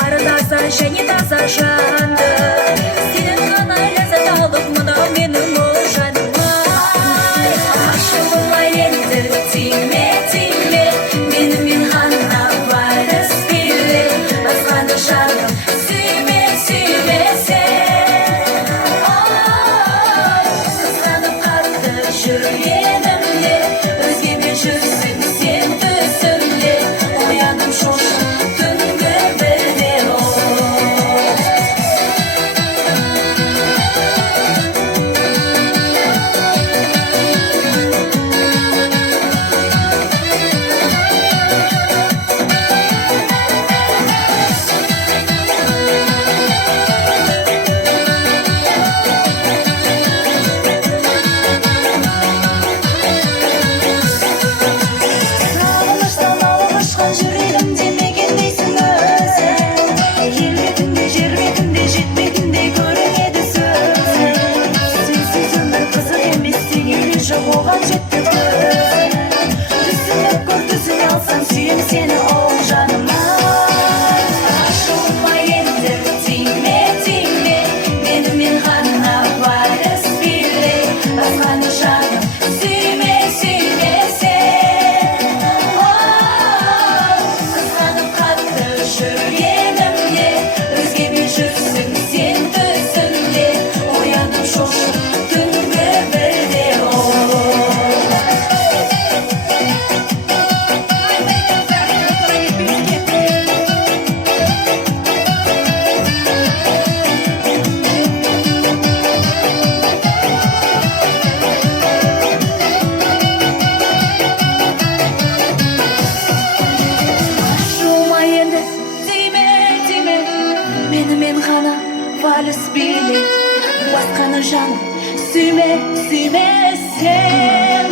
араласа және таза жанды. Сенен ғана ләззат алып мынау менің ол жаным. Ашылма енді, тиме, тиме, менімен ғана вальс биле. Басқаны жаным сүйме, сүйме сен. Қызғанып қатты жүргенімде, өзгемен жүрсің сен түсімде. Оянып шошып түнгі бірде Сағыныштан алып ұшқан жүрегім демеген дейсің өзің. Ел бетінде, жер бетінде, жетпейтіндей көрінеді сөзің. Сенсіз өмір қызық емес дегенде жоқ оған жетті көзің. Түсініп көр, түсіне алсам сүйем сені ол жаным. Ашылма енді, тиме, тиме, менімен ғана вальс биле. Басқаны жаным сүйме, сүйме сен. Қызғанып қатты жүргенімде, өзгемен жүрсің сен түсімде. Оянып шошып түнгі бірде Ашылма енді, тиме, тиме, менімен ғана вальс биле. Басқаны жаным сүйме, сүйме сен.